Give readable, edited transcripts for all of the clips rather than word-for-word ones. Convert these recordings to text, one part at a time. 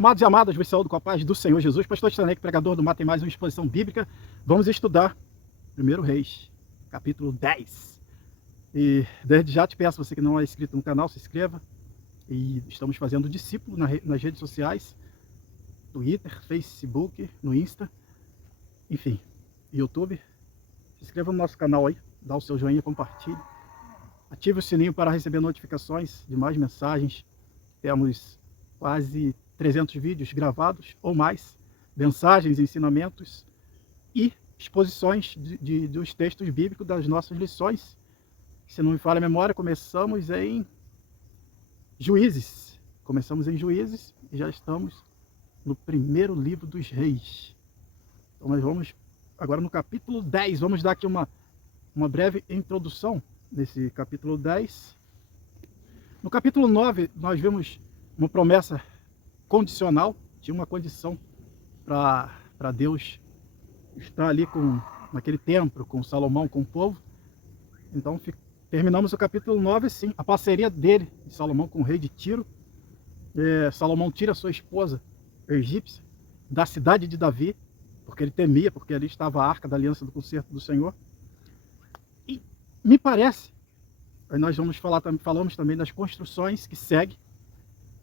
Amados e amadas, vos saúdo com a paz do Senhor Jesus. Pastor Stanek, pregador do Matem Mais, uma exposição bíblica. Vamos estudar 1 Reis, capítulo 10. E desde já te peço, você que não é inscrito no canal, se inscreva. E estamos fazendo discípulo nas redes sociais, Twitter, Facebook, no Insta, enfim, YouTube. Se inscreva no nosso canal aí, dá o seu joinha, compartilhe. Ative o sininho para receber notificações de mais mensagens. Temos quase 300 vídeos gravados ou mais, mensagens, ensinamentos e exposições dos textos bíblicos das nossas lições. Se não me falha a memória, começamos em Juízes. Começamos em Juízes e já estamos no primeiro livro dos Reis. Então nós vamos agora no capítulo 10. Vamos dar aqui uma breve introdução nesse capítulo 10. No capítulo 9, nós vemos uma promessa condicional. Tinha uma condição para Deus estar ali naquele templo, com Salomão, com o povo. Então terminamos o capítulo 9 assim, a parceria dele, de Salomão, com o rei de Tiro. Salomão tira sua esposa egípcia da cidade de Davi, porque ele temia, porque ali estava a arca da aliança do concerto do Senhor. E me parece, aí nós falamos também das construções que seguem.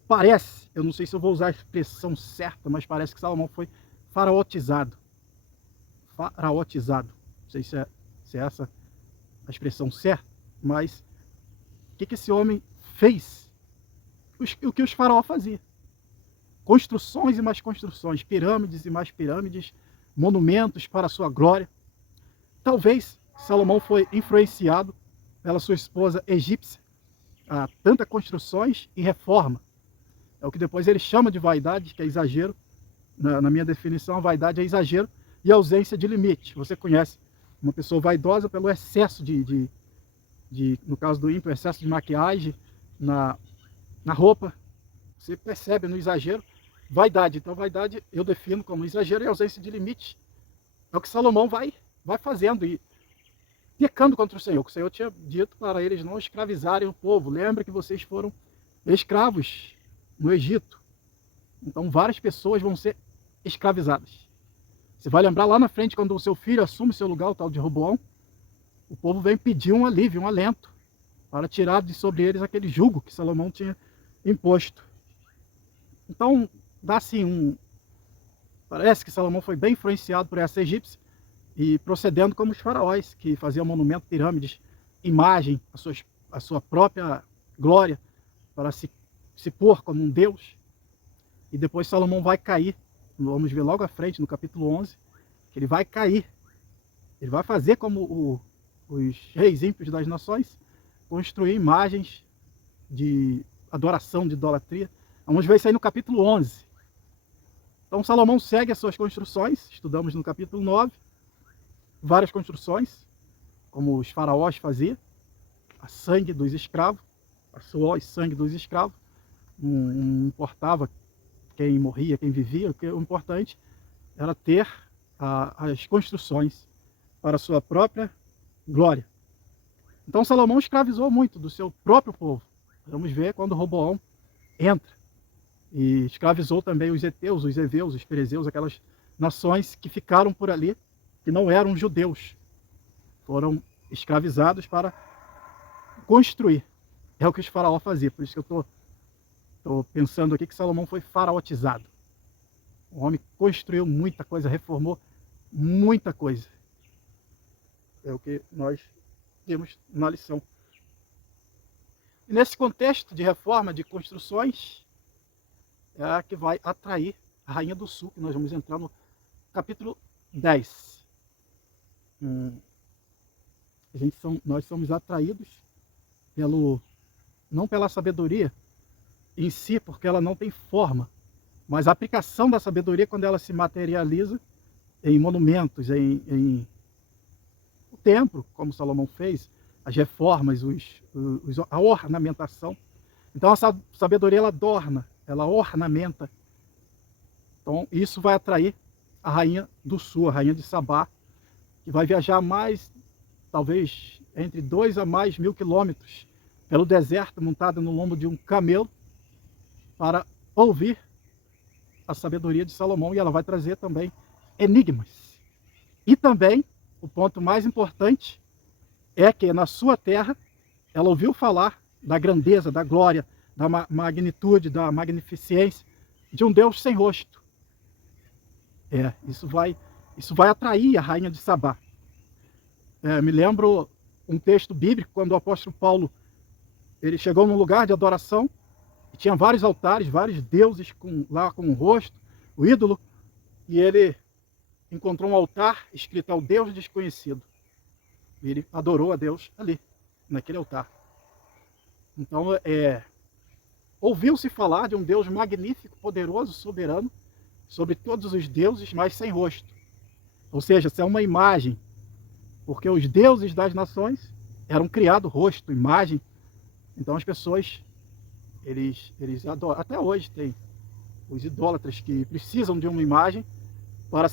Parece, eu não sei se eu vou usar a expressão certa, mas parece que Salomão foi faraotizado. Faraotizado. Não sei se é essa a expressão certa, mas o que esse homem fez? O que os faraós faziam. Construções e mais construções, pirâmides e mais pirâmides, monumentos para a sua glória. Talvez Salomão foi influenciado pela sua esposa egípcia a tanta construções e reforma. É o que depois ele chama de vaidade, que é exagero. Na minha definição, a vaidade é exagero e ausência de limite. Você conhece uma pessoa vaidosa pelo excesso no caso do ímpio, excesso de maquiagem na roupa. Você percebe no exagero vaidade. Então, vaidade eu defino como exagero e ausência de limite. É o que Salomão vai fazendo e pecando contra o Senhor. O Senhor tinha dito para eles não escravizarem o povo. Lembra que vocês foram escravos no Egito. Então várias pessoas vão ser escravizadas. Você vai lembrar lá na frente, quando o seu filho assume seu lugar, o tal de Roboão, o povo vem pedir um alívio, um alento, para tirar de sobre eles aquele jugo que Salomão tinha imposto. Então, dá assim parece que Salomão foi bem influenciado por essa egípcia e procedendo como os faraós, que faziam monumento, pirâmides, imagem, a sua própria glória, para se pôr como um Deus. E depois Salomão vai cair, vamos ver logo à frente, no capítulo 11, que ele vai cair. Ele vai fazer como os reis ímpios das nações, construir imagens de adoração, de idolatria. Vamos ver isso aí no capítulo 11. Então Salomão segue as suas construções, estudamos no capítulo 9, várias construções, como os faraós faziam, a sangue dos escravos, a suor e sangue dos escravos. Não importava quem morria, quem vivia, o importante era ter as construções para a sua própria glória. Então Salomão escravizou muito do seu próprio povo. Vamos ver quando Roboão entra. E escravizou também os heteus, os heveus, os perezeus, aquelas nações que ficaram por ali, que não eram judeus. Foram escravizados para construir. É o que os faraós faziam, por isso que eu estou pensando aqui que Salomão foi faraotizado. O homem construiu muita coisa, reformou muita coisa. É o que nós temos na lição. E nesse contexto de reforma, de construções, é a que vai atrair a Rainha do Sul, que nós vamos entrar no capítulo 10. Nós somos atraídos não pela sabedoria em si, porque ela não tem forma, mas a aplicação da sabedoria, quando ela se materializa em monumentos, em o templo, como Salomão fez, as reformas, a ornamentação. Então a sabedoria ela adorna, ela ornamenta. Então isso vai atrair a Rainha do Sul, a Rainha de Sabá, que vai viajar mais, talvez entre 2 a mais 1000 quilômetros pelo deserto, montada no lombo de um camelo, para ouvir a sabedoria de Salomão e ela vai trazer também enigmas. E também, o ponto mais importante é que na sua terra ela ouviu falar da grandeza, da glória, da magnitude, da magnificência de um Deus sem rosto. Isso vai atrair a rainha de Sabá. Me lembro um texto bíblico, quando o apóstolo Paulo ele chegou num lugar de adoração, e tinha vários altares, vários deuses lá com o rosto, o ídolo, e ele encontrou um altar escrito ao Deus desconhecido. E ele adorou a Deus ali, naquele altar. Então, ouviu-se falar de um Deus magnífico, poderoso, soberano, sobre todos os deuses, mas sem rosto. Ou seja, isso é uma imagem, porque os deuses das nações eram criados rosto, imagem. Então as pessoas, eles adoram. Até hoje tem os idólatras que precisam de uma imagem para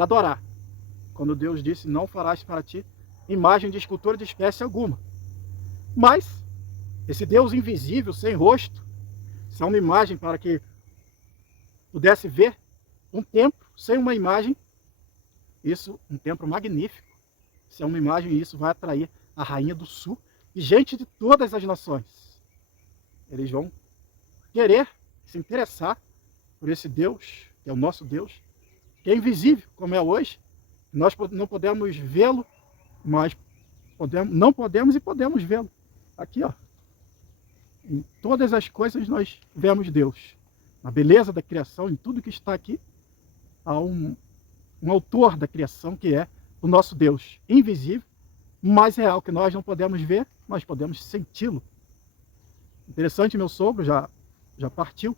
adorar. Quando Deus disse, não farás para ti imagem de escultura de espécie alguma. Mas esse Deus invisível, sem rosto, isso é uma imagem para que pudesse ver um templo sem uma imagem. Isso, um templo magnífico. Isso é uma imagem e isso vai atrair a rainha do sul e gente de todas as nações. Eles vão querer se interessar por esse Deus, que é o nosso Deus, que é invisível, como é hoje. Nós não podemos vê-lo, mas não podemos e podemos vê-lo. Aqui, ó. Em todas as coisas nós vemos Deus. Na beleza da criação, em tudo que está aqui, há um autor da criação que é o nosso Deus, invisível, mas real, que nós não podemos ver, mas podemos senti-lo. Interessante, meu sogro já partiu,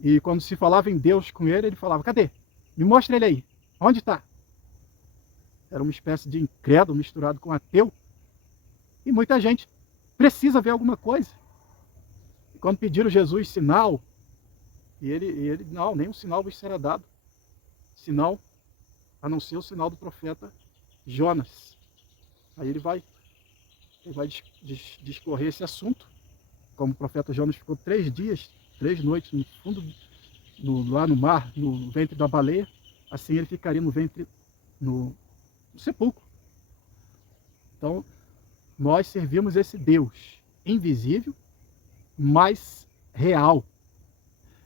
e quando se falava em Deus com ele, ele falava, cadê? Me mostra ele aí, onde está? Era uma espécie de incrédulo misturado com ateu, e muita gente precisa ver alguma coisa. E quando pediram Jesus sinal, e ele não, nenhum sinal vos será dado, sinal, a não ser o sinal do profeta Jonas. Aí ele vai discorrer esse assunto, como o profeta Jonas ficou 3 dias, 3 noites no fundo, lá no mar, no ventre da baleia, assim ele ficaria no ventre, no sepulcro. Então, nós servimos esse Deus invisível, mas real.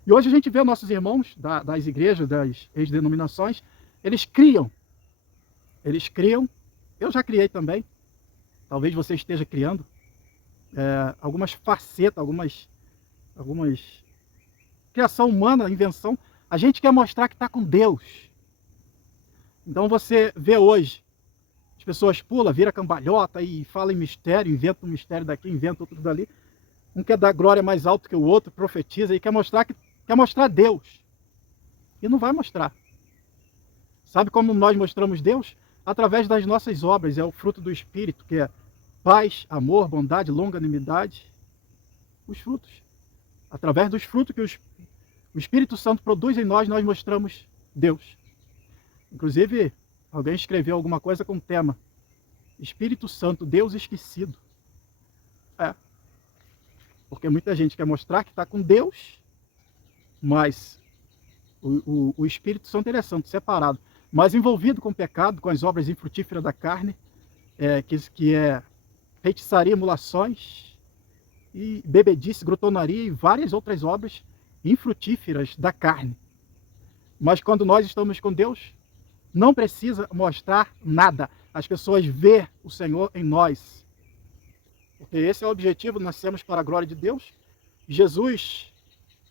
E hoje a gente vê nossos irmãos das igrejas, das ex-denominações, eles criam, eu já criei também, talvez você esteja criando, algumas facetas, algumas criação humana, invenção. A gente quer mostrar que está com Deus. Então você vê hoje, as pessoas pulam, vira cambalhota e fala em mistério, inventa um mistério daqui, inventa outro dali. Um quer dar glória mais alto que o outro, profetiza e quer mostrar Deus. E não vai mostrar. Sabe como nós mostramos Deus? Através das nossas obras, é o fruto do Espírito, que é paz, amor, bondade, longanimidade. Os frutos. Através dos frutos que o Espírito Santo produz em nós, nós mostramos Deus. Inclusive, alguém escreveu alguma coisa com o tema Espírito Santo, Deus esquecido. Porque muita gente quer mostrar que está com Deus, mas o Espírito Santo ele é santo, separado, mas envolvido com o pecado, com as obras infrutíferas da carne, que é feitiçaria, emulações, e bebedice, glutonaria e várias outras obras infrutíferas da carne. Mas quando nós estamos com Deus, não precisa mostrar nada. As pessoas vê o Senhor em nós. Porque esse é o objetivo, nascemos para a glória de Deus. Jesus,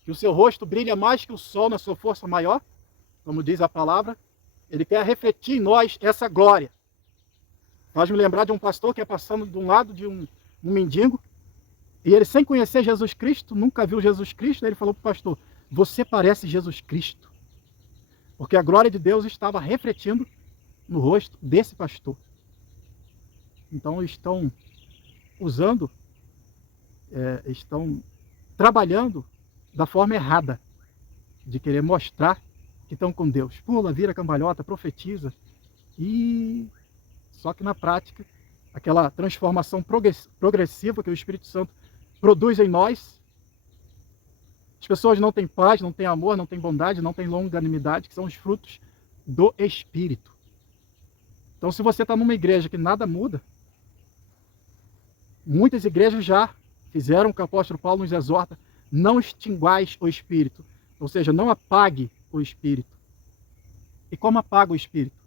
que o seu rosto brilha mais que o sol na sua força maior, como diz a palavra, ele quer refletir em nós essa glória. Faz me lembrar de um pastor que é passando de um lado de um mendigo, e ele, sem conhecer Jesus Cristo, nunca viu Jesus Cristo, ele falou para o pastor, você parece Jesus Cristo. Porque a glória de Deus estava refletindo no rosto desse pastor. Então estão usando, estão trabalhando da forma errada, de querer mostrar que estão com Deus. Pula, vira cambalhota, profetiza, e só que na prática, aquela transformação progressiva que o Espírito Santo produz em nós, As pessoas não têm paz, não têm amor, não têm bondade, não têm longanimidade, que são os frutos do Espírito. Então, se você está numa igreja que nada muda, muitas igrejas já fizeram o que o apóstolo Paulo nos exorta: não extinguais o Espírito. Ou seja, não apague o Espírito. E como apaga o Espírito?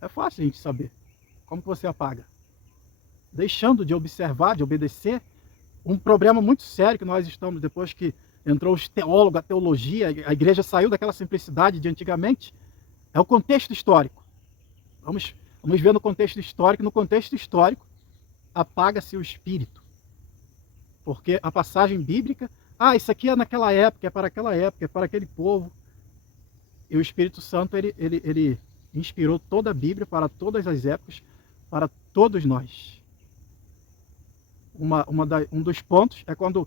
É fácil a gente saber. Como que você apaga? Deixando de observar, de obedecer. Um problema muito sério que nós estamos, depois que entrou os teólogos, a teologia, a igreja saiu daquela simplicidade de antigamente, é o contexto histórico. Vamos ver no contexto histórico. No contexto histórico, apaga-se o Espírito. Porque a passagem bíblica, isso aqui é naquela época, é para aquela época, é para aquele povo. E o Espírito Santo, ele inspirou toda a Bíblia para todas as épocas, para todos nós. Um dos pontos é quando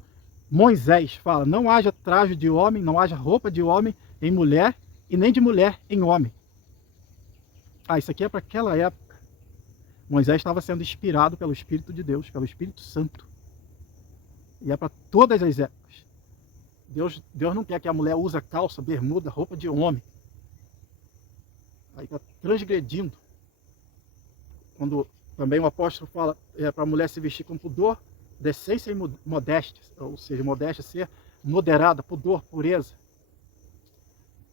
Moisés fala: não haja traje de homem, não haja roupa de homem em mulher, e nem de mulher em homem. Isso aqui é para aquela época. Moisés estava sendo inspirado pelo Espírito de Deus, pelo Espírito Santo. E é para todas as épocas. Deus não quer que a mulher use calça, bermuda, roupa de homem. Aí está transgredindo. Quando também o apóstolo fala para a mulher se vestir com pudor, decência e modéstia. Ou seja, modéstia ser moderada, pudor, pureza.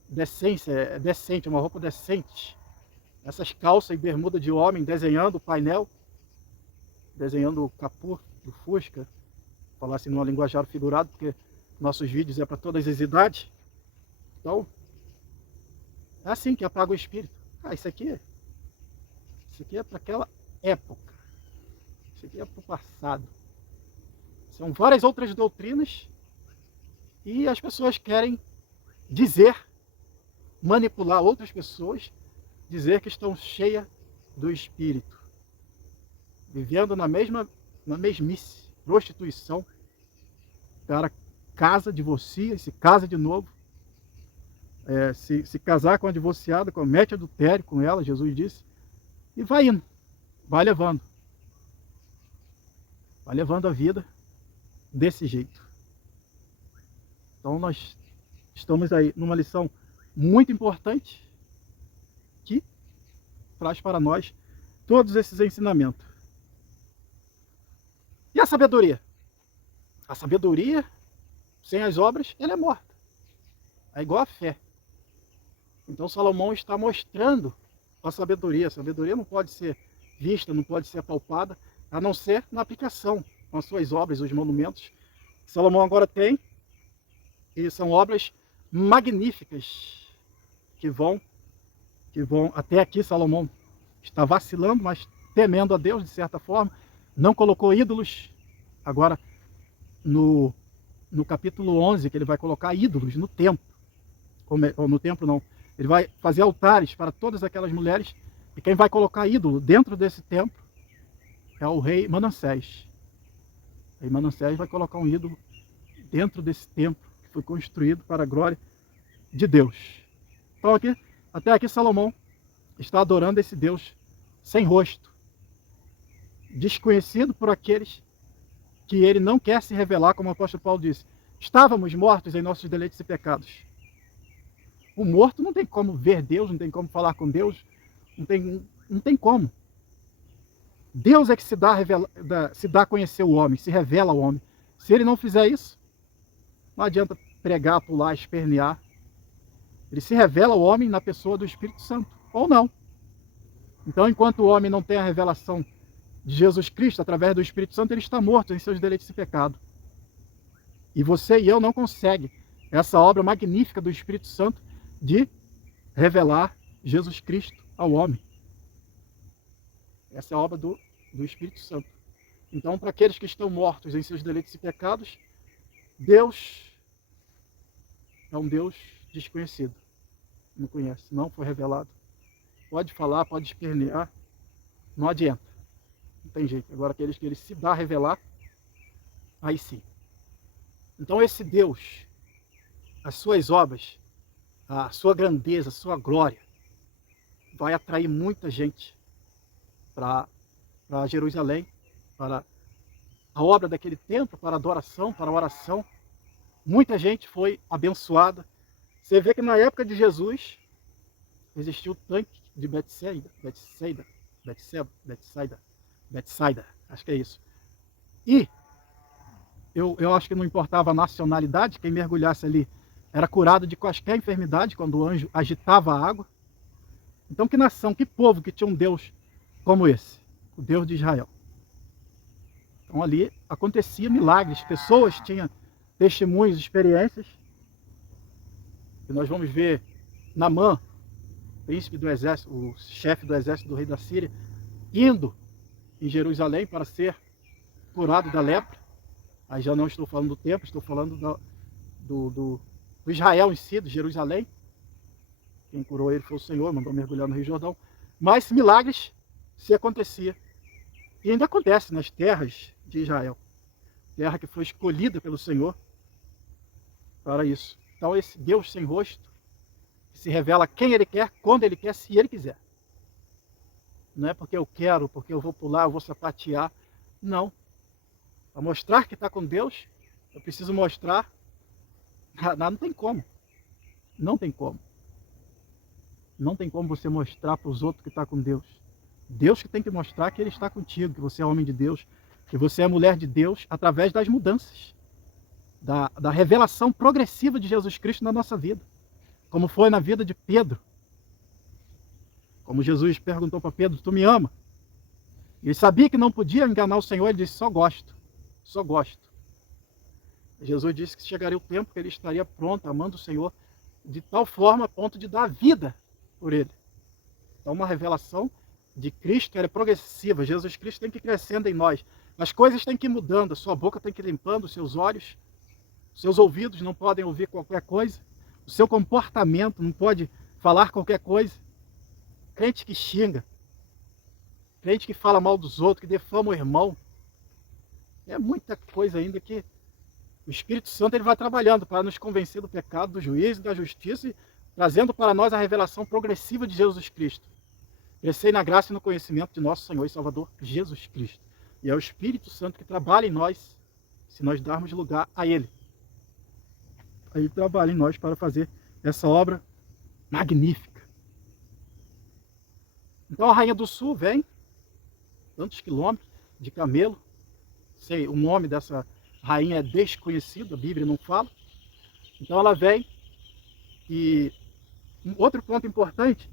Decência é decente, uma roupa decente. Essas calças e bermuda de homem desenhando o painel, desenhando o capô do Fusca, falar assim numa linguajar figurado, porque nossos vídeos é para todas as idades. Então, é assim que apaga o Espírito. Isso aqui é para aquela época. Isso aqui é para o passado. São várias outras doutrinas e as pessoas querem dizer, manipular outras pessoas, dizer que estão cheias do Espírito, vivendo na mesmice, prostituição, para casa, divorcia, se casa de novo, se casar com a divorciada, comete adultério com ela, Jesus disse, e vai indo, vai levando a vida desse jeito. Então nós estamos aí numa lição muito importante que traz para nós todos esses ensinamentos. E a sabedoria? A sabedoria, sem as obras, ela é morta. É igual a fé. Então Salomão está mostrando a sabedoria. A sabedoria não pode ser vista, não pode ser palpada, a não ser na aplicação, com as suas obras, os monumentos que Salomão agora tem. E são obras magníficas que vão até aqui. Salomão está vacilando, mas temendo a Deus de certa forma, não colocou ídolos. Agora no capítulo 11, que ele vai colocar ídolos no templo, ou no templo não, ele vai fazer altares para todas aquelas mulheres, e quem vai colocar ídolo dentro desse templo é o rei Manassés. O rei Manassés vai colocar um ídolo dentro desse templo que foi construído para a glória de Deus. Então até aqui Salomão está adorando esse Deus sem rosto, desconhecido por aqueles que ele não quer se revelar, como o apóstolo Paulo disse: estávamos mortos em nossos deleites e pecados. O morto não tem como ver Deus, não tem como falar com Deus, não tem como. Deus é que se dá a conhecer o homem, se revela ao homem. Se ele não fizer isso, não adianta pregar, pular, espernear. Ele se revela ao homem na pessoa do Espírito Santo, ou não. Então, enquanto o homem não tem a revelação de Jesus Cristo através do Espírito Santo, ele está morto em seus deleites e pecado. E você e eu não conseguem essa obra magnífica do Espírito Santo de revelar Jesus Cristo ao homem. Essa é a obra do Espírito Santo. Então, para aqueles que estão mortos em seus deleites e pecados, Deus é um Deus desconhecido. Não conhece, não foi revelado. Pode falar, pode espernear, não adianta. Não tem jeito. Agora, aqueles que ele se dá a revelar, aí sim. Então, esse Deus, as suas obras, a sua grandeza, a sua glória, vai atrair muita gente para Jerusalém, para a obra daquele templo, para a adoração, para a oração. Muita gente foi abençoada. Você vê que na época de Jesus existiu o tanque de Betsaida, acho que é isso. E eu acho que não importava a nacionalidade, quem mergulhasse ali era curado de quaisquer enfermidade quando o anjo agitava a água. Então que nação, que povo que tinha um Deus como esse, o Deus de Israel. Então ali acontecia milagres, pessoas tinham testemunhos, experiências. E nós vamos ver Naamã, príncipe do exército, o chefe do exército do rei da Síria, indo em Jerusalém para ser curado da lepra. Aí já não estou falando do templo, estou falando do Israel em si, de Jerusalém. Quem curou ele foi o Senhor, mandou mergulhar no Rio Jordão. Mas milagres se acontecia. E ainda acontece nas terras de Israel. Terra que foi escolhida pelo Senhor para isso. Então esse Deus sem rosto, que se revela quem Ele quer, quando Ele quer, se Ele quiser. Não é porque eu quero, porque eu vou pular, eu vou sapatear. Não. Para mostrar que está com Deus, eu preciso mostrar. Não tem como. Não tem como. Não tem como você mostrar para os outros que está com Deus. Deus que tem que mostrar que Ele está contigo, que você é homem de Deus, que você é mulher de Deus, através das mudanças. Da revelação progressiva de Jesus Cristo na nossa vida. Como foi na vida de Pedro. Como Jesus perguntou para Pedro, tu me ama? E ele sabia que não podia enganar o Senhor, ele disse, só gosto. Só gosto. Jesus disse que chegaria o tempo que ele estaria pronto, amando o Senhor, de tal forma a ponto de dar vida por ele. Então uma revelação de Cristo é progressiva. Jesus Cristo tem que ir crescendo em nós. As coisas têm que ir mudando, a sua boca tem que ir limpando, os seus olhos, os seus ouvidos não podem ouvir qualquer coisa, o seu comportamento não pode falar qualquer coisa. Crente que xinga, crente que fala mal dos outros, que defama o irmão, é muita coisa ainda que o Espírito Santo ele vai trabalhando para nos convencer do pecado, do juízo e da justiça, e trazendo para nós a revelação progressiva de Jesus Cristo. Crescei na graça e no conhecimento de nosso Senhor e Salvador Jesus Cristo. E é o Espírito Santo que trabalha em nós, se nós darmos lugar a Ele. Ele trabalha em nós para fazer essa obra magnífica. Então a Rainha do Sul vem, tantos quilômetros, de camelo. Sei, o nome dessa rainha é desconhecido, a Bíblia não fala. Então ela vem e um outro ponto importante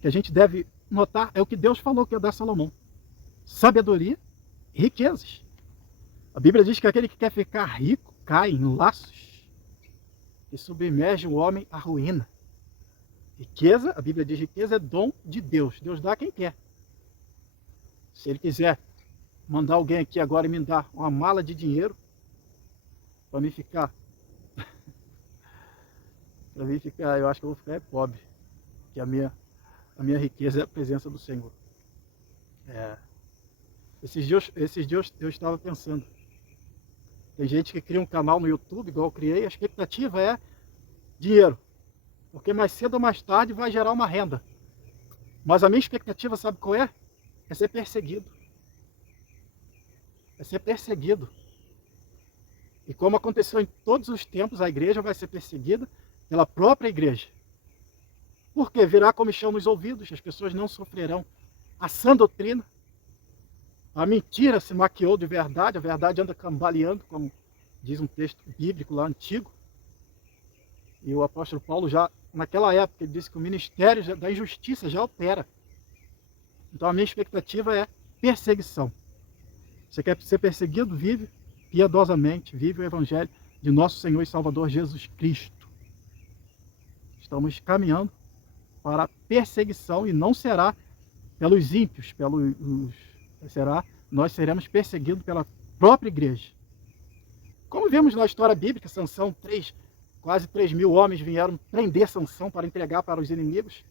que a gente deve notar é o que Deus falou que ia dar a Salomão. Sabedoria e riquezas. A Bíblia diz que aquele que quer ficar rico cai em laços que submerge o homem à ruína. Riqueza, a Bíblia diz riqueza é dom de Deus. Deus dá a quem quer. Se Ele quiser mandar alguém aqui agora e me dar uma mala de dinheiro para mim ficar eu acho que eu vou ficar pobre, que a minha riqueza é a presença do Senhor. Esses dias eu estava pensando, tem gente que cria um canal no YouTube, igual eu criei, a expectativa é dinheiro, porque mais cedo ou mais tarde vai gerar uma renda. Mas a minha expectativa, sabe qual é? É ser perseguido. É ser perseguido. E como aconteceu em todos os tempos, a igreja vai ser perseguida pela própria igreja. Porque virá comichão nos ouvidos, as pessoas não sofrerão a sã doutrina. A mentira se maquiou de verdade, a verdade anda cambaleando, como diz um texto bíblico lá antigo. E o apóstolo Paulo já, naquela época, ele disse que o ministério da injustiça já opera. Então a minha expectativa é perseguição. Você quer ser perseguido? Vive piedosamente, vive o Evangelho de nosso Senhor e Salvador Jesus Cristo. Estamos caminhando para a perseguição e não será pelos ímpios, nós seremos perseguidos pela própria igreja. Como vemos na história bíblica, Sansão, quase 3.000 homens vieram prender Sansão para entregar para os inimigos.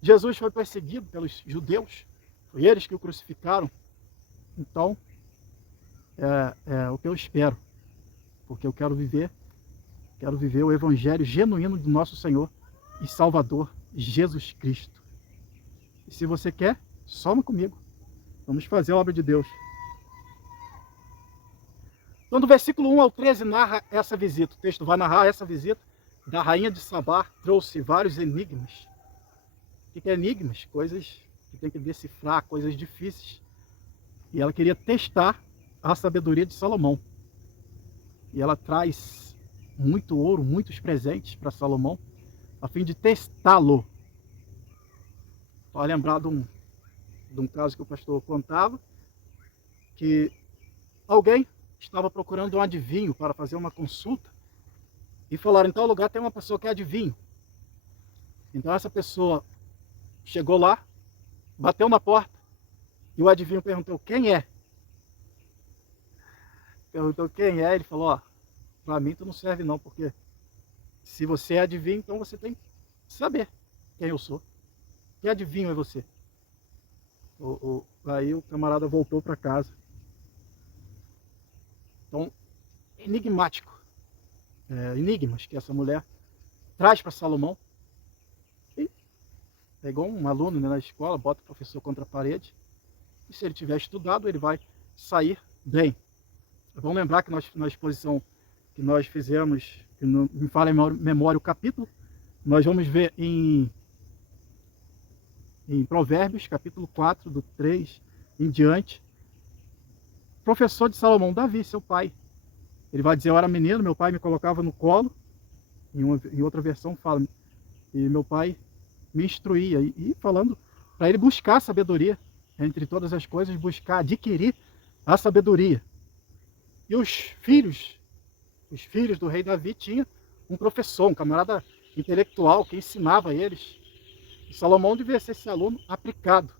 Jesus foi perseguido pelos judeus, foi eles que o crucificaram. Então, é o que eu espero, porque eu quero viver o Evangelho genuíno do nosso Senhor e Salvador Jesus Cristo. E se você quer, soma comigo. Vamos fazer a obra de Deus. Então, do versículo 1 ao 13 narra essa visita. O texto vai narrar essa visita da rainha de Sabá, trouxe vários enigmas. O que é enigmas? Coisas que tem que decifrar, coisas difíceis. E ela queria testar a sabedoria de Salomão. E ela traz muito ouro, muitos presentes para Salomão, a fim de testá-lo. Vai lembrar de um caso que o pastor contava, que alguém estava procurando um adivinho para fazer uma consulta, e falaram, em tal lugar tem uma pessoa que é adivinho. Então essa pessoa chegou lá, bateu na porta, e o adivinho perguntou, quem é? Perguntou quem é, ele falou, ó, para mim tu não serve não, porque se você é adivinho, então você tem que saber quem eu sou. Que adivinho é você? Aí o camarada voltou para casa. Então, enigmático. Enigmas que essa mulher traz para Salomão. E pegou um aluno, né, na escola, bota o professor contra a parede. E se ele tiver estudado, ele vai sair bem. Vamos lembrar que na exposição que nós fizemos, que não me fala em memória o capítulo, nós vamos ver em Provérbios, capítulo 4, do 3 em diante, professor de Salomão, Davi, seu pai. Ele vai dizer, eu era menino, meu pai me colocava no colo, em outra versão fala, e meu pai me instruía, e falando para ele buscar a sabedoria, entre todas as coisas, buscar, adquirir a sabedoria. E os filhos do rei Davi tinham um professor, um camarada intelectual que ensinava eles. E Salomão devia ser esse aluno aplicado.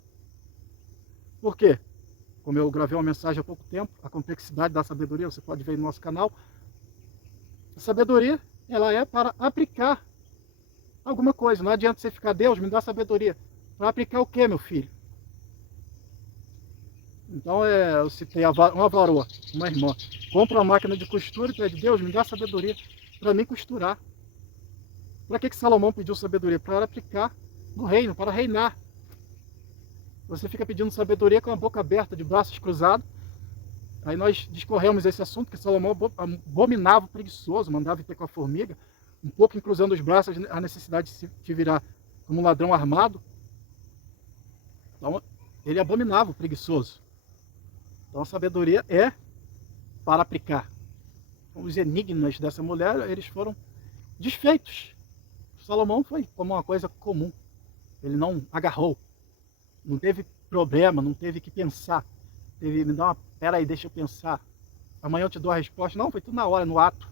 Por quê? Como eu gravei uma mensagem há pouco tempo, a complexidade da sabedoria, você pode ver no nosso canal. A sabedoria, ela é para aplicar alguma coisa. Não adianta você ficar, Deus, me dá sabedoria. Para aplicar o quê, meu filho? Então eu citei uma varoa, uma irmã, compra uma máquina de costura e pede, Deus, me dá sabedoria para mim costurar. Para que Salomão pediu sabedoria? Para aplicar no reino, para reinar. Você fica pedindo sabedoria com a boca aberta, de braços cruzados. Aí nós discorremos esse assunto, que Salomão abominava o preguiçoso, mandava ir ter com a formiga, um pouco cruzando os braços, a necessidade de se virar como um ladrão armado. Então, ele abominava o preguiçoso. Então a sabedoria é para aplicar. Então, os enigmas dessa mulher, eles foram desfeitos. Salomão foi como uma coisa comum. Ele não agarrou, não teve problema, não teve que pensar. Me dá uma, pera aí, deixa eu pensar. Amanhã eu te dou a resposta. Não, foi tudo na hora, no ato.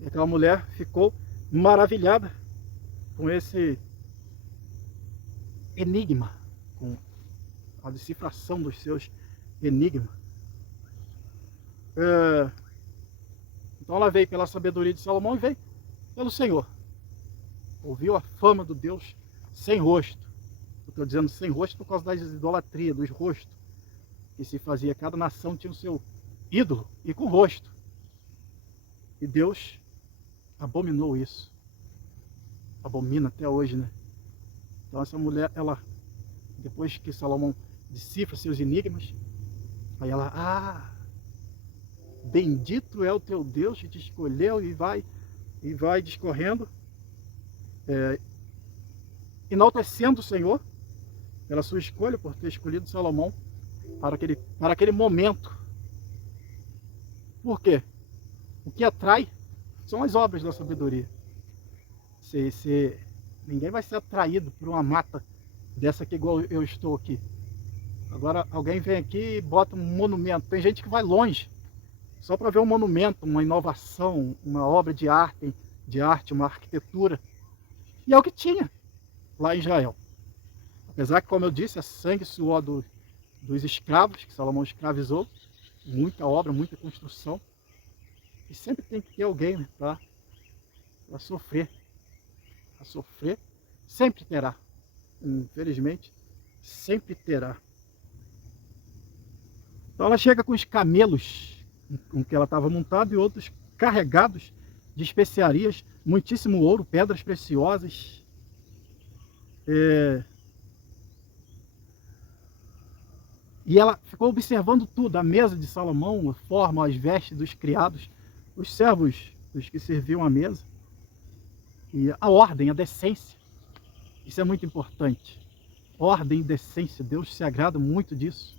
E aquela mulher ficou maravilhada com esse enigma, com a decifração dos seus enigmas. Então ela veio pela sabedoria de Salomão e veio pelo Senhor. Ouviu a fama do Deus sem rosto. Eu estou dizendo sem rosto por causa das idolatrias, dos rostos que se fazia. Cada nação tinha o seu ídolo e com rosto. E Deus abominou isso. Abomina até hoje, né? Então essa mulher, ela, depois que Salomão decifra seus enigmas, aí ela, bendito é o teu Deus que te escolheu, e vai discorrendo, enaltecendo o Senhor pela sua escolha, por ter escolhido Salomão para aquele momento. Por quê? O que atrai são as obras da sabedoria. Ninguém vai ser atraído por uma mata dessa aqui igual eu estou aqui. Agora alguém vem aqui e bota um monumento. Tem gente que vai longe só para ver um monumento, uma inovação, uma obra de arte, uma arquitetura. E é o que tinha lá em Israel. Apesar que, como eu disse, é sangue e suor dos escravos, que Salomão escravizou, muita obra, muita construção. E sempre tem que ter alguém, né, para sofrer. A sofrer sempre terá. Infelizmente, sempre terá. Então ela chega com os camelos com que ela estava montada e outros carregados de especiarias, muitíssimo ouro, pedras preciosas. E ela ficou observando tudo, a mesa de Salomão, a forma, as vestes dos criados, os servos, os que serviam à mesa, e a ordem, a decência. Isso é muito importante. Ordem e decência, Deus se agrada muito disso.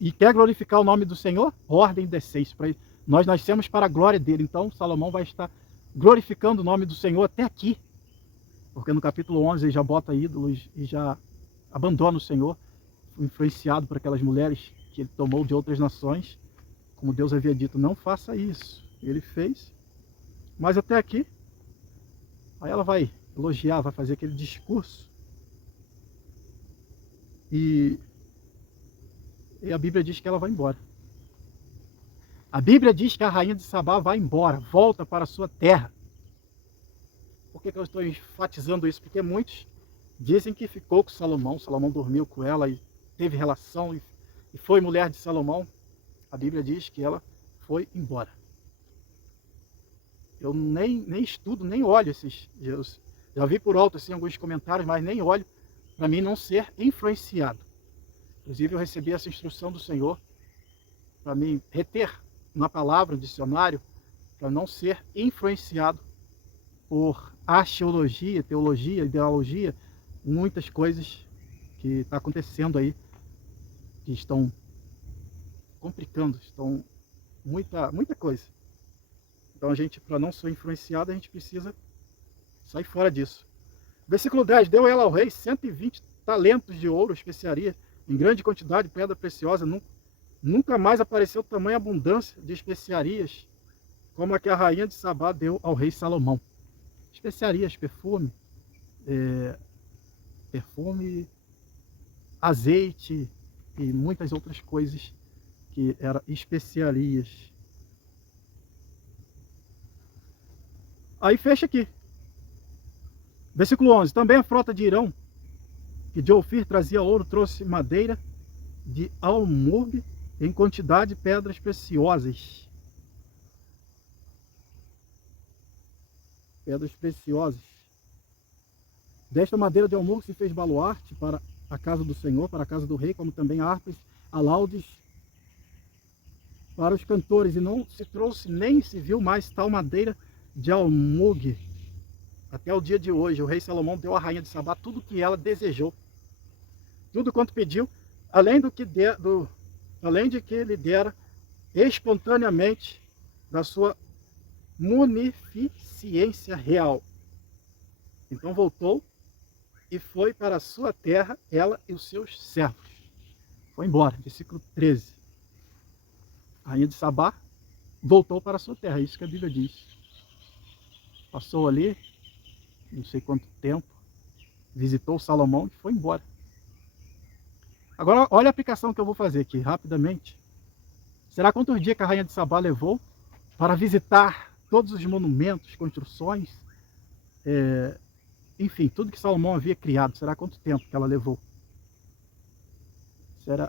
E quer glorificar o nome do Senhor? Ordem e decência. Nós nascemos para a glória dele, então Salomão vai estar glorificando o nome do Senhor até aqui. Porque no capítulo 11 ele já bota ídolos e já abandona o Senhor, influenciado por aquelas mulheres que ele tomou de outras nações. Como Deus havia dito, não faça isso. Ele fez, mas até aqui, aí ela vai elogiar, vai fazer aquele discurso. E a Bíblia diz que ela vai embora. A Bíblia diz que a rainha de Sabá vai embora, volta para a sua terra. Por que eu estou enfatizando isso? Porque muitos dizem que ficou com Salomão, Salomão dormiu com ela e teve relação e foi mulher de Salomão. A Bíblia diz que ela foi embora. Eu nem estudo, nem olho esses... Já vi por alto assim, alguns comentários, mas nem olho para mim não ser influenciado. Inclusive eu recebi essa instrução do Senhor para mim reter na palavra, no dicionário, para não ser influenciado por axiologia, teologia, ideologia, muitas coisas que está acontecendo aí, que estão complicando, estão muita coisa. Então a gente, para não ser influenciado, a gente precisa sair fora disso. Versículo 10, deu ela ao rei 120 talentos de ouro, especiaria, em grande quantidade, pedra preciosa, nunca mais apareceu tamanha abundância de especiarias, como a que a rainha de Sabá deu ao rei Salomão. Especiarias, perfume, azeite e muitas outras coisas que eram especiarias. Aí fecha aqui. Versículo 11. Também a frota de Irão, que de Ofir trazia ouro, trouxe madeira de almurgue em quantidade de pedras preciosas. Pedras preciosas. Desta madeira de almurgue se fez baluarte para a casa do Senhor, para a casa do rei, como também harpas, alaudes para os cantores. E não se trouxe nem se viu mais tal madeira de almurgue até o dia de hoje. O rei Salomão deu à rainha de Sabá tudo o que ela desejou, tudo quanto pediu, além de que ele dera espontaneamente da sua munificência real. Então voltou e foi para a sua terra, ela e os seus servos. Foi embora, versículo 13. A rainha de Sabá voltou para a sua terra, é isso que a Bíblia diz. Passou ali, não sei quanto tempo, visitou Salomão e foi embora. Agora, olha a aplicação que eu vou fazer aqui, rapidamente. Será quantos dias que a rainha de Sabá levou para visitar todos os monumentos, construções, enfim, tudo que Salomão havia criado? Será quanto tempo que ela levou?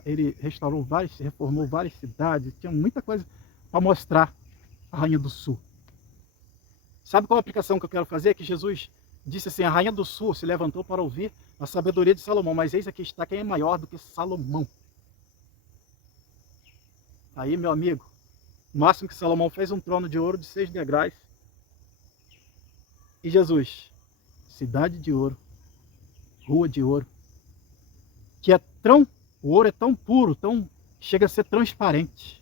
Ele restaurou reformou várias cidades, tinha muita coisa para mostrar a rainha do sul. Sabe qual a aplicação que eu quero fazer? Que Jesus disse assim, a rainha do sul se levantou para ouvir a sabedoria de Salomão, mas eis aqui está quem é maior do que Salomão. Aí, meu amigo, o máximo que Salomão fez um trono de ouro de 6 degraus. E Jesus, cidade de ouro, rua de ouro, que o ouro é tão puro, chega a ser transparente,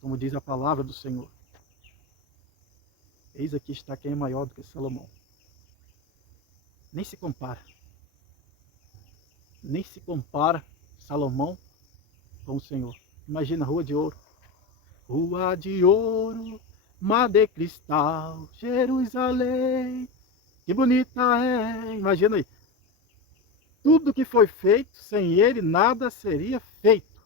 como diz a palavra do Senhor. Eis aqui está quem é maior do que Salomão. Nem se compara. Nem se compara Salomão com o Senhor. Imagina a rua de ouro. Rua de ouro, mar de cristal, Jerusalém, que bonita é. Imagina aí. Tudo que foi feito, sem ele nada seria feito.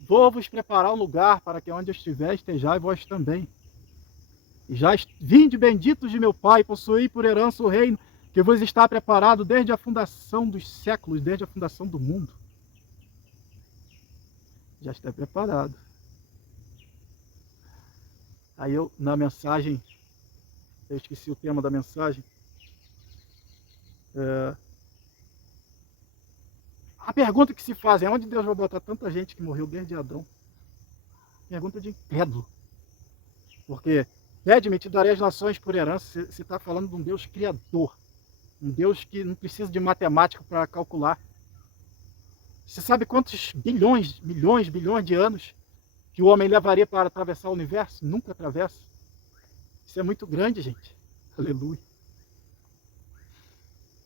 Vou vos preparar um lugar para que onde eu estiver, estejai vós também. E já vinde benditos de meu Pai, possuí por herança o reino que vos está preparado desde a fundação dos séculos, desde a fundação do mundo. Já está preparado. Aí na mensagem, eu esqueci o tema da mensagem. A pergunta que se faz é onde Deus vai botar tanta gente que morreu desde Adão? Pergunta de incrédulo. Porque pede-me, te darei as nações por herança. Você está falando de um Deus criador. Um Deus que não precisa de matemática para calcular. Você sabe quantos bilhões, milhões, bilhões de anos que o homem levaria para atravessar o universo? Nunca atravessa. Isso é muito grande, gente. Aleluia.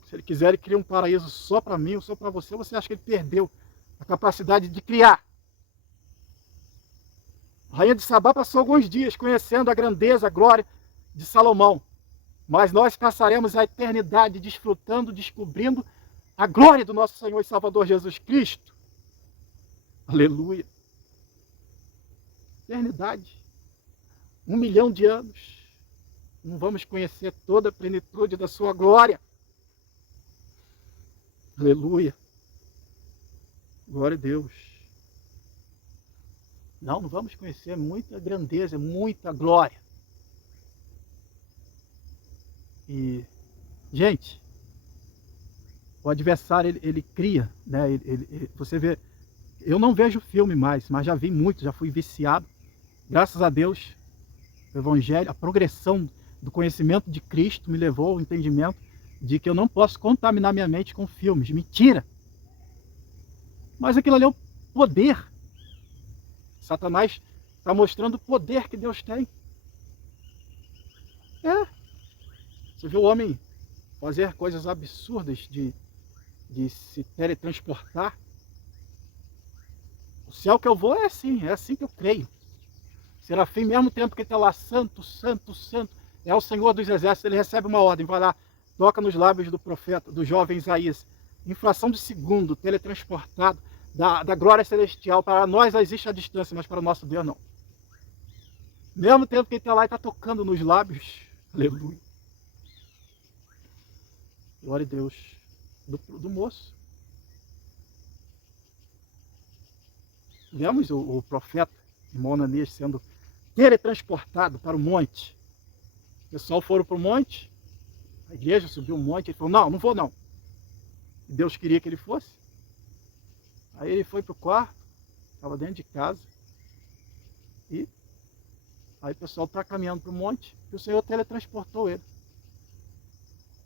Se ele quiser, ele cria um paraíso só para mim ou só para você. Você acha que ele perdeu a capacidade de criar? A rainha de Sabá passou alguns dias conhecendo a grandeza, a glória de Salomão. Mas nós passaremos a eternidade desfrutando, descobrindo a glória do nosso Senhor e Salvador Jesus Cristo. Aleluia. Eternidade. 1 milhão de anos. Não vamos conhecer toda a plenitude da sua glória. Aleluia. Glória a Deus. Não vamos conhecer muita grandeza, muita glória. E, gente, o adversário, ele cria, né? Você vê, eu não vejo filme mais, mas já vi muito, já fui viciado. Graças a Deus, o Evangelho, a progressão do conhecimento de Cristo me levou ao entendimento de que eu não posso contaminar minha mente com filmes. Mentira! Mas aquilo ali é o poder. Satanás está mostrando o poder que Deus tem. Você vê o homem fazer coisas absurdas de se teletransportar. O céu que eu vou é assim que eu creio. Serafim, mesmo tempo que está lá, santo, santo, santo, é o Senhor dos Exércitos, ele recebe uma ordem, vai lá, toca nos lábios do profeta, do jovem Isaías, em fração de segundo, teletransportado, da glória celestial. Para nós existe a distância, mas para o nosso Deus não. Mesmo tempo que ele está lá e está tocando nos lábios, aleluia. Glória a Deus, do moço. Vemos o profeta, irmão Ananias, sendo teletransportado para o monte. O pessoal foram para o monte, a igreja subiu o monte, ele falou, não vou não. Deus queria que ele fosse. Aí ele foi para o quarto, estava dentro de casa, e aí o pessoal está caminhando para o monte, e o Senhor teletransportou ele.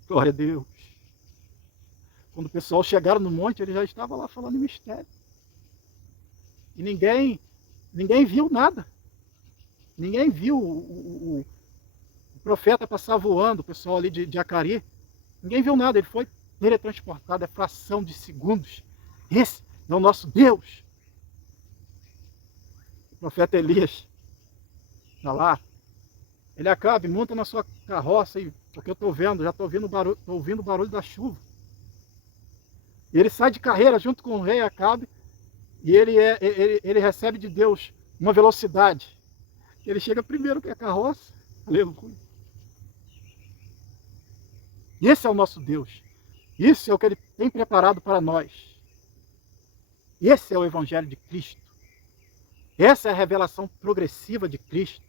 Glória a Deus. Quando o pessoal chegaram no monte, ele já estava lá falando em mistério. E ninguém viu nada. Ninguém viu o profeta passar voando, o pessoal ali de Acari. Ninguém viu nada, ele foi teletransportado, é fração de segundos. Esse é o nosso Deus. O profeta Elias está lá. Ele acaba, monta na sua carroça, porque eu estou vendo, já estou ouvindo o barulho da chuva. E ele sai de carreira junto com o rei Acabe, e ele recebe de Deus uma velocidade. Ele chega primeiro que a carroça. Aleluia. Esse é o nosso Deus. Isso é o que ele tem preparado para nós. Esse é o Evangelho de Cristo. Essa é a revelação progressiva de Cristo.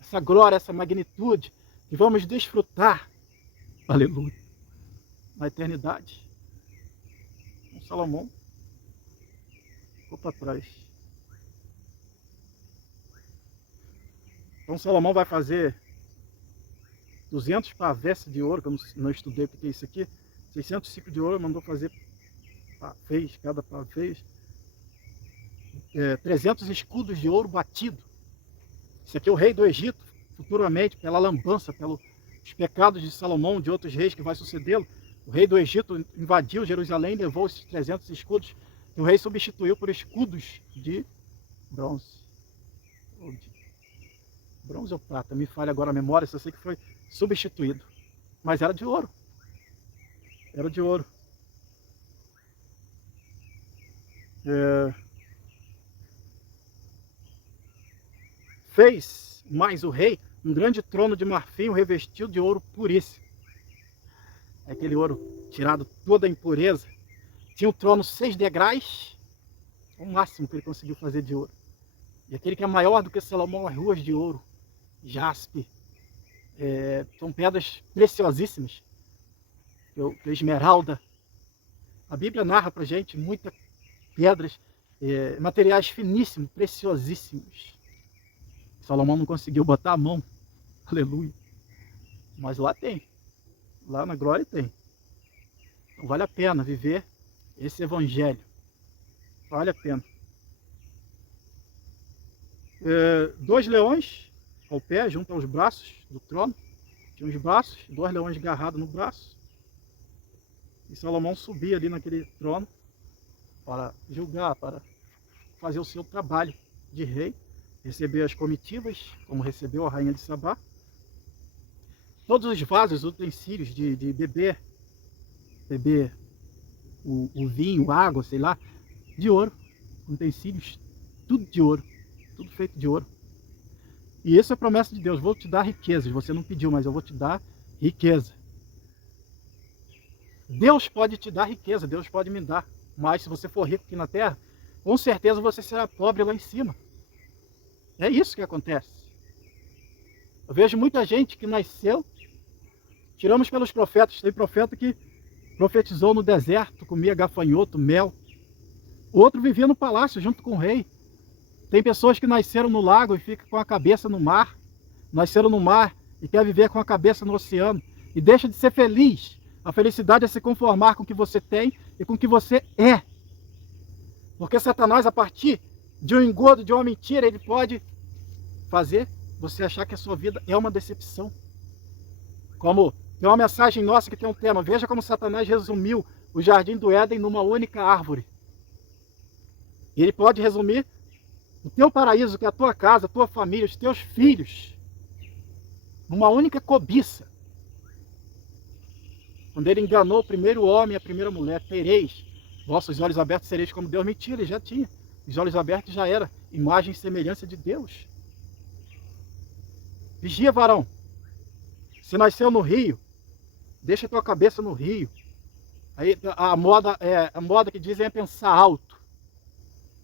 Essa glória, essa magnitude que vamos desfrutar. Aleluia. Na eternidade. Com Salomão. Ficou para trás. Então Salomão vai fazer 200 pavés de ouro, que eu não estudei porque é isso aqui. 600 ciclos de ouro, mandou fazer pavês, cada pavês. 300 escudos de ouro batido. Esse aqui é o rei do Egito, futuramente, pela lambança, pelos pecados de Salomão, de outros reis que vai sucedê-lo. O rei do Egito invadiu Jerusalém, levou esses 300 escudos, e o rei substituiu por escudos de bronze. Bronze ou prata, me falha agora a memória, só sei que foi substituído. Mas era de ouro. Era de ouro. Fez mais o rei um grande trono de marfim, revestido de ouro puríssimo. Aquele ouro tirado toda a impureza. Tinha o trono 6 degraus, o máximo que ele conseguiu fazer de ouro. E aquele que é maior do que Salomão, as ruas de ouro, jaspe, são pedras preciosíssimas, que esmeralda, A Bíblia narra para a gente muitas pedras, materiais finíssimos, preciosíssimos. Salomão não conseguiu botar a mão, aleluia. Mas lá tem, lá na glória tem. Então vale a pena viver esse evangelho, vale a pena. 2 leões ao pé, junto aos braços do trono. Tinha uns braços, 2 leões agarrados no braço. E Salomão subia ali naquele trono para julgar, para fazer o seu trabalho de rei, receber as comitivas, como recebeu a rainha de Sabá. Todos os vasos, utensílios de beber o vinho, água, sei lá, de ouro. Utensílios, tudo de ouro, tudo feito de ouro. E isso é a promessa de Deus: vou te dar riquezas. Você não pediu, mas eu vou te dar riqueza. Deus pode te dar riqueza, Deus pode me dar. Mas se você for rico aqui na terra, com certeza você será pobre lá em cima. É isso que acontece. Eu vejo muita gente que nasceu, tiramos pelos profetas, tem profeta que profetizou no deserto, comia gafanhoto, mel. Outro vivia no palácio junto com o rei. Tem pessoas que nasceram no lago e ficam com a cabeça no mar. Nasceram no mar e quer viver com a cabeça no oceano. E deixa de ser feliz. A felicidade é se conformar com o que você tem e com o que você é. Porque Satanás, a partir de um engodo, de uma mentira, ele pode fazer você achar que a sua vida é uma decepção. Como tem uma mensagem nossa que tem um tema: veja como Satanás resumiu o jardim do Éden numa única árvore. Ele pode resumir o teu paraíso, que é a tua casa, a tua família, os teus filhos, numa única cobiça. Quando ele enganou o primeiro homem e a primeira mulher: tereis vossos olhos abertos, sereis como Deus. Mentira, ele já tinha. Os olhos abertos já era imagem e semelhança de Deus. Vigia, varão. Se nasceu no rio, deixa a tua cabeça no rio. Aí a moda que dizem é pensar alto.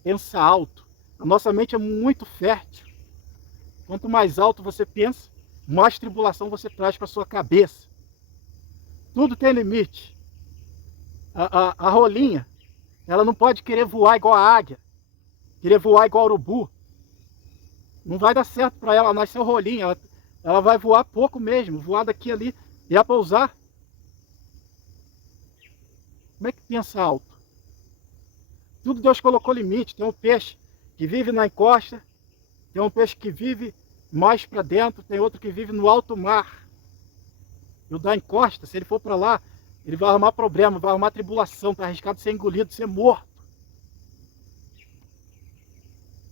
Pensa alto. A nossa mente é muito fértil. Quanto mais alto você pensa, mais tribulação você traz para a sua cabeça. Tudo tem limite. A rolinha, ela não pode querer voar igual a águia, querer voar igual a urubu. Não vai dar certo para ela. Nasceu rolinha, ela vai voar pouco mesmo, voar daqui ali e a pousar. Como é que pensa alto? Tudo Deus colocou limite. Tem um peixe que vive na encosta, tem um peixe que vive mais para dentro, tem outro que vive no alto mar. E o da encosta, se ele for para lá, ele vai arrumar problema, vai arrumar tribulação, está arriscado de ser engolido, de ser morto.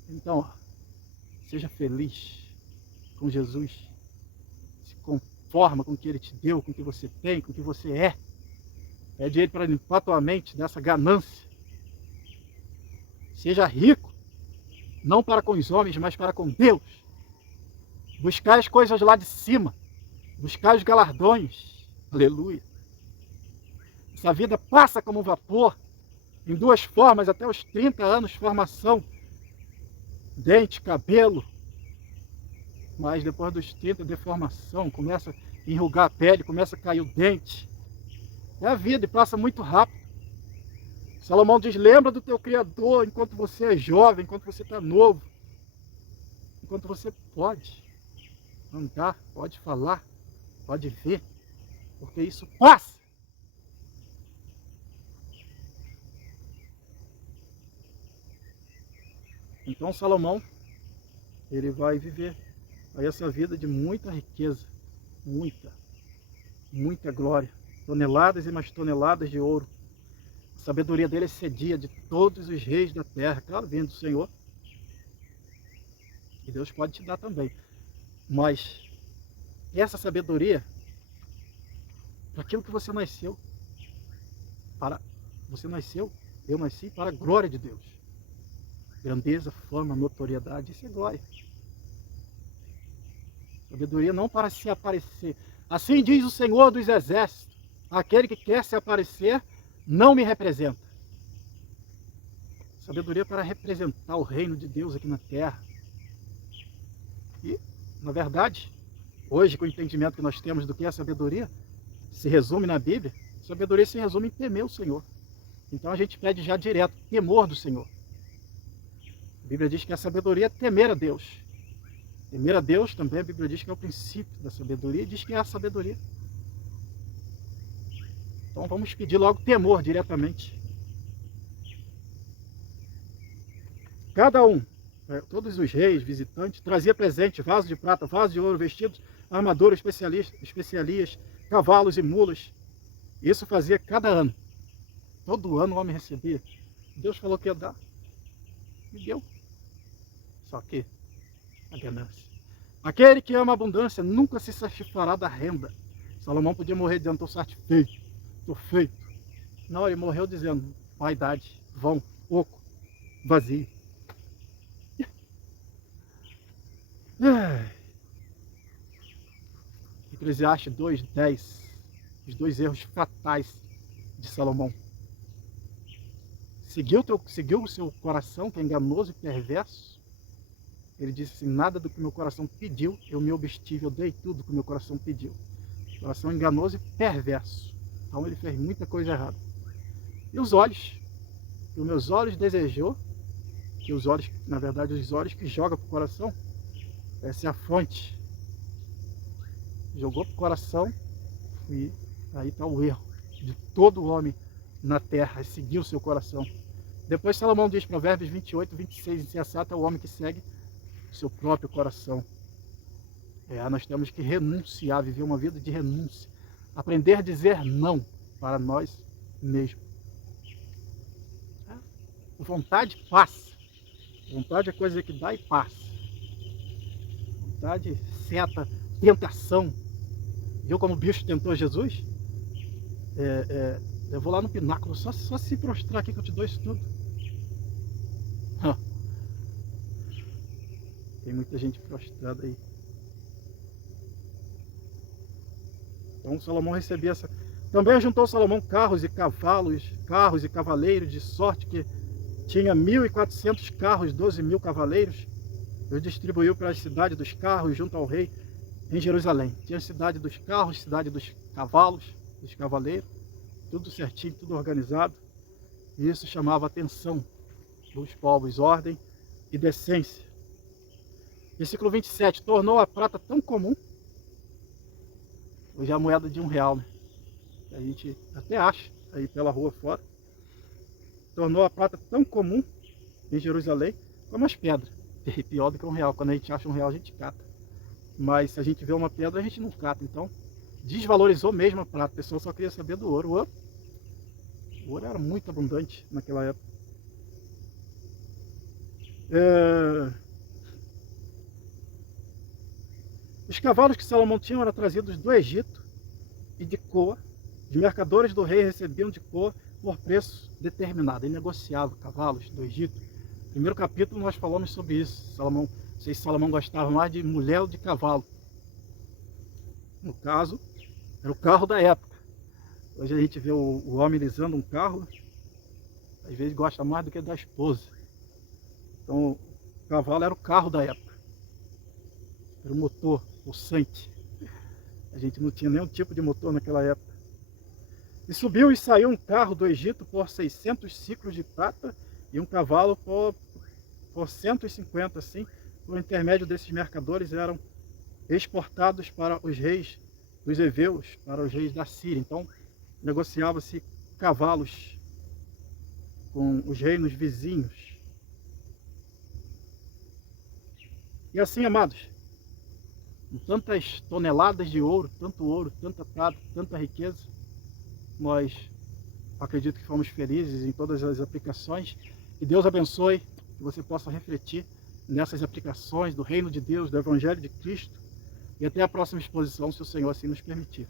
Então, seja feliz com Jesus. Se conforma com o que Ele te deu, com o que você tem, com o que você é. Pede Ele para limpar a tua mente dessa ganância. Seja rico, não para com os homens, mas para com Deus. Buscar as coisas lá de cima. Buscar os galardões. Aleluia. Essa vida passa como um vapor. Em 2 formas, até os 30 anos, formação. Dente, cabelo. Mas depois dos 30, deformação. Começa a enrugar a pele, começa a cair o dente. É a vida e passa muito rápido. Salomão diz: lembra do teu Criador enquanto você é jovem, enquanto você está novo. Enquanto você pode andar, pode falar, pode ver. Porque isso passa. Então Salomão, ele vai viver aí essa vida de muita riqueza, muita glória, toneladas e mais toneladas de ouro. A sabedoria dele excedia de todos os reis da terra, claro, vindo do Senhor. E Deus pode te dar também. Mas essa sabedoria, para aquilo que você nasceu, eu nasci para a glória de Deus. Grandeza, fama, notoriedade, isso é glória. Sabedoria não para se aparecer. Assim diz o Senhor dos Exércitos: aquele que quer se aparecer, não me representa. Sabedoria para representar o reino de Deus aqui na terra. E, na verdade, hoje, com o entendimento que nós temos do que é a sabedoria, se resume na Bíblia. Sabedoria se resume em temer o Senhor. Então a gente pede já direto, temor do Senhor. A Bíblia diz que a sabedoria é temer a Deus. Temer a Deus também a Bíblia diz que é o princípio da sabedoria e diz que é a sabedoria. Então vamos pedir logo temor diretamente. Cada um, todos os reis, visitantes, trazia presente, vaso de prata, vaso de ouro, vestidos, armadura, especiarias, cavalos e mulas. Isso fazia cada ano. Todo ano o homem recebia. Deus falou que ia dar. E deu. Só que a ganância. Aquele que ama a abundância nunca se satisfará da renda. Salomão podia morrer dizendo, estou satisfeito, estou feito. Não, ele morreu dizendo, vaidade, vão, oco, vazio. Eclesiastes 2:10, os dois erros fatais de Salomão. Seguiu o seu coração, que é enganoso e perverso. Ele disse assim, nada do que meu coração pediu, eu me obstive, eu dei tudo que meu coração pediu. Coração enganoso e perverso. Então ele fez muita coisa errada. E os olhos, que os meus olhos desejou, que os olhos, na verdade, os olhos que jogam para o coração, essa é a fonte. Jogou para o coração e aí está o erro de todo homem na terra, seguir o seu coração. Depois Salomão diz, Provérbios 28:26, insensato é o homem que segue o seu próprio coração. Nós temos que renunciar, viver uma vida de renúncia. Aprender a dizer não para nós mesmos. Vontade passa. Vontade é coisa que dá e passa. Vontade, seta, tentação. Viu como o bicho tentou Jesus? Eu vou lá no pináculo, só se prostrar aqui que eu te dou isso tudo. Tem muita gente prostrada aí. Então Salomão recebia essa... Também ajuntou Salomão carros e cavalos, carros e cavaleiros, de sorte que tinha 1.400 carros, 12.000 cavaleiros. Ele distribuiu para a cidade dos carros, junto ao rei, em Jerusalém. Tinha a cidade dos carros, cidade dos cavalos, dos cavaleiros, tudo certinho, tudo organizado. E isso chamava a atenção dos povos, ordem e decência. Versículo 27, tornou a prata tão comum, hoje é a moeda de R$1, né? A gente até acha aí pela rua fora. Tornou a prata tão comum em Jerusalém como as pedras. E pior do que R$1. Quando a gente acha R$1, a gente cata. Mas se a gente vê uma pedra, a gente não cata. Então, desvalorizou mesmo a prata. O pessoal só queria saber do ouro. O ouro era muito abundante naquela época. Os cavalos que Salomão tinha eram trazidos do Egito e de Coa. Os mercadores do rei recebiam de Coa por preço determinado. Ele negociava cavalos do Egito. No primeiro capítulo nós falamos sobre isso. Salomão, não sei se Salomão gostava mais de mulher ou de cavalo. No caso, era o carro da época. Hoje a gente vê o homem lisando um carro, às vezes gosta mais do que da esposa. Então o cavalo era o carro da época. Era o motor, o sangue. A gente não tinha nenhum tipo de motor naquela época. E subiu e saiu um carro do Egito por 600 ciclos de prata e um cavalo por 150, assim. Por intermédio desses mercadores eram exportados para os reis dos heveus, para os reis da Síria. Então negociava-se cavalos com os reinos vizinhos. E assim, amados, com tantas toneladas de ouro, tanta prata, tanta riqueza, nós acredito que fomos felizes em todas as aplicações. Que Deus abençoe, que você possa refletir nessas aplicações do reino de Deus, do Evangelho de Cristo. E até a próxima exposição, se o Senhor assim nos permitir.